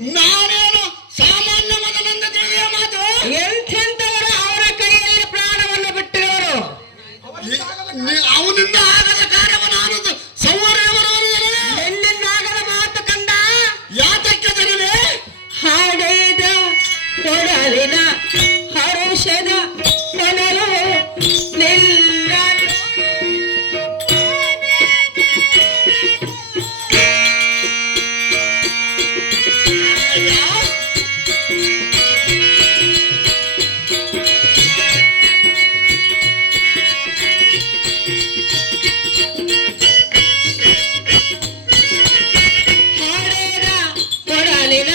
ನಾನೇನು ಸಾಮಾನ್ಯ ಮಗನೆಂದು ತಿಳಿದ ಮಾತು. ಎಂಥೆಂಥವರು ಅವರ ಕೈಯಲ್ಲಿ ಪ್ರಾಣವನ್ನು ಬಿಟ್ಟಿರುವರು. ಅವನಿಂದ ಆಗದ ಕಾರ್ಯವನ್ನು ನಾನು ಎಲ್ಲಿಂದಾಗದ ಮಾತು ಕಂದ. ಯಾತಕ್ಕೆ ಜನರೇ ಹಾಡೆದ ಕೊಡಲಿನ ಹರುಷದ ಜನರು ನಿಲ್ಲ ಹಾಡೆದ ಕೊಡಲಿನ